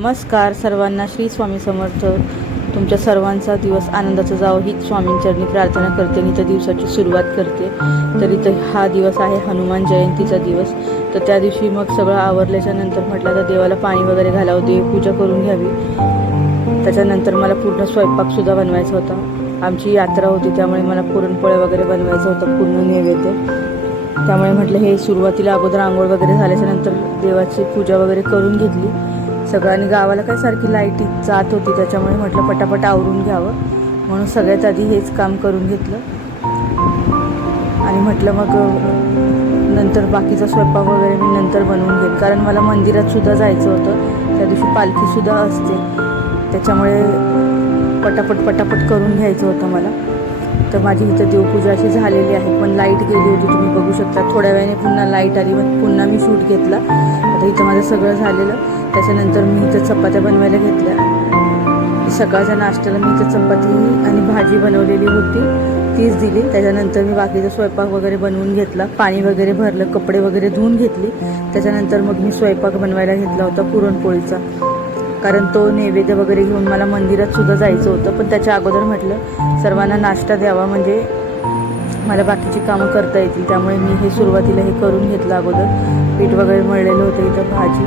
नमस्कार सर्वांना श्री स्वामी समर्थ. तुमच्या सर्वांचा दिवस आनंदाचा जावं हीच स्वामींचरणी प्रार्थना करते आणि त्या दिवसाची सुरुवात करते. तर इथं हा दिवस आहे हनुमान जयंतीचा दिवस. तर त्या दिवशी मग सगळं आवरल्याच्या नंतर म्हटलं तर देवाला पाणी वगैरे घालावं देवपूजा करून घ्यावी. त्याच्यानंतर मला पूर्ण स्वयंपाकसुद्धा बनवायचा होता. आमची यात्रा होती त्यामुळे मला पुरणपोळ्या वगैरे बनवायचं होतं पूर्ण नैवेद्य. त्यामुळे म्हटलं हे सुरुवातीला अगोदर आंघोळ वगैरे झाल्याच्यानंतर देवाची पूजा वगैरे करून घेतली. सगळं. आणि गावाला काय सारखी लाइट जात होती त्याच्यामुळे म्हटलं पटापट आवरून घ्यावं. म्हणून सगळ्यात आधी हेच काम करून घेतलं. आणि म्हटलं मग नंतर बाकीचा स्वयंपाक वगैरे मी नंतर बनवून घेईन. कारण मला मंदिरात सुद्धा जायचं होतं. त्या दिवशी पालखीसुद्धा असते. त्याच्यामुळे पटापट पटापट करून घ्यायचं होतं मला. तर माझी इथं देवपूजा अशी झालेली आहे पण लाइट गेली होती तुम्ही बघू शकता. थोड्या वेळाने पुन्हा लाइट आली मग पुन्हा मी शूट घेतला. आता इथं माझं सगळं झालेलं. त्याच्यानंतर मी इथं चपात्या बनवायला घेतल्या. सकाळच्या नाश्त्याला मी इथं चपाती आणि भाजी बनवलेली होती. तीच दिली. त्याच्यानंतर मी बाकीचा स्वयंपाक वगैरे बनवून घेतला. पाणी वगैरे भरलं कपडे वगैरे धुवून घेतली. त्याच्यानंतर मग मी स्वयंपाक बनवायला घेतला होता पुरणपोळीचा. कारण तो नैवेद्य वगैरे घेऊन मला मंदिरात सुद्धा जायचं होतं. पण त्याच्या अगोदर म्हटलं सर्वांना नाश्ता द्यावा म्हणजे मला बाकीची कामं करता येतील. त्यामुळे मी हे सुरुवातीला हे करून घेतलं अगोदर. पीठ वगैरे मळलेलं होतं इथं भाजी.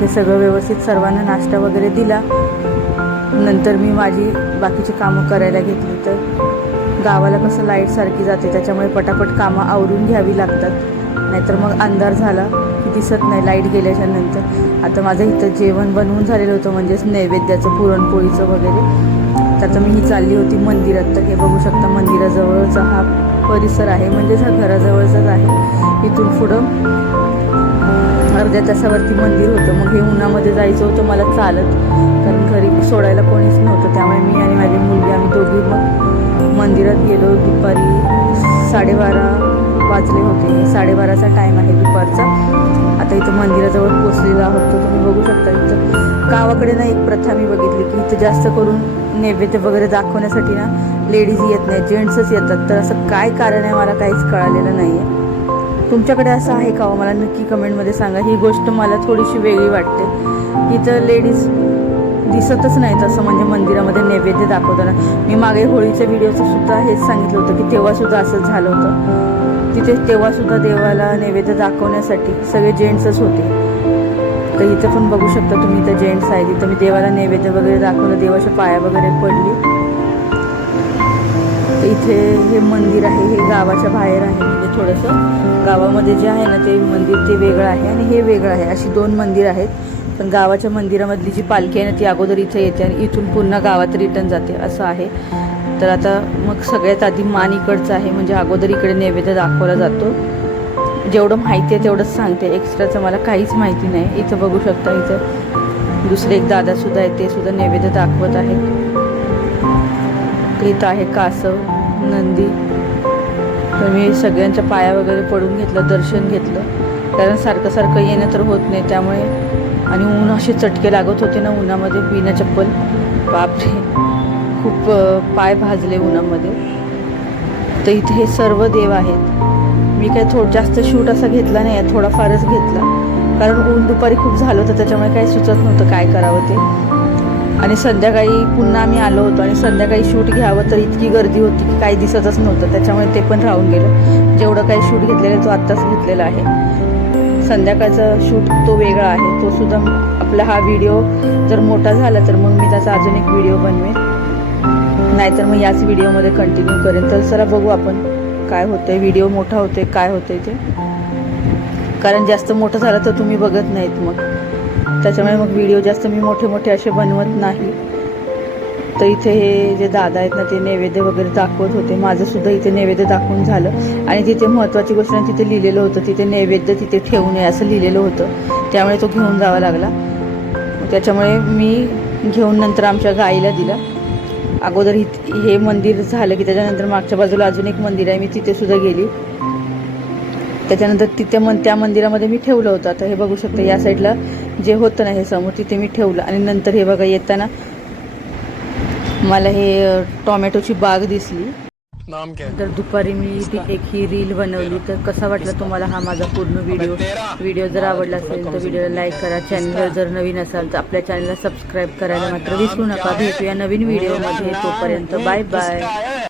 हे सगळं व्यवस्थित सर्वांना नाश्ता वगैरे दिला. नंतर मी माझी बाकीची कामं करायला घेतली. तर गावाला कसं लाइट सारखी जाते त्याच्यामुळे पटापट कामं आवरून घ्यावी लागतात. नाहीतर मग अंधार झाला. दिसत नाही लाइट गेल्याच्यानंतर. आता माझं इथं जेवण बनवून झालेलं होतं म्हणजेच नैवेद्याचं पुरणपोळीचं वगैरे. तर मी ही चालली होती मंदिरात. तर हे बघू शकता मंदिराजवळचा हा परिसर आहे म्हणजेच हा घराजवळचाच आहे. इथून पुढं अर्ध्या तासावरती मंदिर होतं. मग हे उन्हामध्ये जायचं होतं मला चालत. कारण घरी सोडायला कोणीच नव्हतं. त्यामुळे मी आणि माझी मुलगी आम्ही दोघी मग मंदिरात गेलो. दुपारी साडेबारा वाजले होते. साडेबाराचा टाईम आहे दुपारचा. आता इथं मंदिराजवळ पोचलेलो आहोत तर तुम्ही बघू शकता इथं. गावाकडे ना एक प्रथा मी बघितली की इथं जास्त करून नैवेद्य वगैरे दाखवण्यासाठी ना लेडीज येत नाही जेंट्सच येतात. तर असं काय कारण आहे मला काहीच कळालेलं नाही आहे तुमच्याकडे असं आहे का हो? मला नक्की कमेंटमध्ये सांगा. ही गोष्ट मला थोडीशी वेगळी वाटते. इथं लेडीज दिसतच नाही तसं म्हणजे मंदिरामध्ये. नैवेद्य दाखवताना. मी मागे होळीच्या व्हिडिओचं सुद्धा हेच सांगितलं होतं की तेव्हासुद्धा असंच झालं होतं. तिथे तेव्हासुद्धा देवाला नैवेद्य दाखवण्यासाठी सगळे जेंट्सच होते. तर इथं पण बघू शकता तुम्ही इथं जेंट्स आहे तिथं मी देवाला नैवेद्य वगैरे दाखवलं देवाच्या पाया वगैरे पडली. तर इथे हे मंदिर आहे हे गावाच्या बाहेर आहे. म्हणजे थोडंसं गावामध्ये जे आहे ना ते मंदिर ते वेगळं आहे आणि हे वेगळं आहे. अशी दोन मंदिर आहेत. पण गावाच्या मंदिरामधली जी पालखी आहे ना ती अगोदर इथे येते आणि इथून पुन्हा गावात रिटर्न जाते असं आहे. तर आता मग सगळ्यात आधी मान इकडचं आहे म्हणजे अगोदर इकडे नैवेद्य दाखवला जातो. जेवढं माहिती आहे तेवढंच सांगते. एक्स्ट्राचं मला काहीच माहिती नाही. इथं बघू शकता इथं. दुसरे एक दादासुद्धा आहे ते सुद्धा नैवेद्य दाखवत आहेत. इथं आहे कासव नंदी. तर मी सगळ्यांच्या पाया वगैरे पडून घेतलं दर्शन घेतलं. कारण सारखं सारखं येणं तर होत नाही त्यामुळे आणि ऊन असे चटके लागत होते ना उन्हामध्ये बिना चप्पल. बापरे. खूप पाय भाजले उन्हामध्ये. तर इथे हे सर्व देव आहेत. मी काय थोडं जास्त शूट असा घेतला नाही आहे थोडाफारच घेतला. कारण ऊन दुपारी खूप झालं होतं त्याच्यामुळे काही सुचत नव्हतं काय करावं ते. आणि संध्याकाळी पुन्हा आम्ही आलो होतो आणि संध्याकाळी शूट घ्यावं तर इतकी गर्दी होती की काही दिसतच नव्हतं. त्याच्यामुळे ते पण राहून गेलं. जेवढं काही शूट घेतलेलं तो आत्ताच घेतलेला आहे. संध्याकाळचा शूट तो वेगळा आहे. तो सुद्धा आपला हा व्हिडिओ जर मोठा झाला तर मग मी त्याचा अजून एक व्हिडिओ बनवेन. नाहीतर मग याच व्हिडिओमध्ये कंटिन्यू करेन. तर जरा बघू आपण काय होतंय व्हिडिओ मोठा होतोय काय होतंय ते. कारण जास्त मोठं झालं तर तुम्ही बघत नाहीत मग. त्याच्यामुळे मग व्हिडिओ जास्त मी मोठे मोठे असे बनवत नाही. तर इथे हे जे दादा आहेत ना ते नैवेद्य वगैरे दाखवत होते. माझं सुद्धा इथे नैवेद्य दाखवून झालं. आणि तिथे महत्त्वाची गोष्ट तिथे लिहिलेलं होतं. तिथे नैवेद्य तिथे ठेवू नये असं लिहिलेलं होतं. त्यामुळे तो घेऊन जावा लागला. त्याच्यामुळे मी घेऊन नंतर आमच्या गाईला दिला. अगोदर हि हे मंदिर झालं की त्याच्यानंतर मागच्या बाजूला अजून एक मंदिर आहे. मी तिथे सुद्धा गेली. त्याच्यानंतर तिथे मन त्या मंदिरामध्ये मी ठेवलं होतं. आता हे बघू शकते या साईडला जे होतं ना हे समोर तिथे मी ठेवलं. आणि नंतर हे बघा येताना मला हे टॉमॅटोची बाग दिसली. तर दुपारी मी ती एक ही रील बनवली. तर कसा वाटला तुम्हाला हा माझा पूर्ण व्हिडिओ? व्हिडिओ जर आवडला असेल तर व्हिडिओला लाईक करा. चॅनलवर जर नवीन असाल तर आपल्या चॅनलला सबस्क्राईब करायला मात्र विसरू नका. भेटूया नवीन व्हिडिओमध्ये. तोपर्यंत बाय बाय.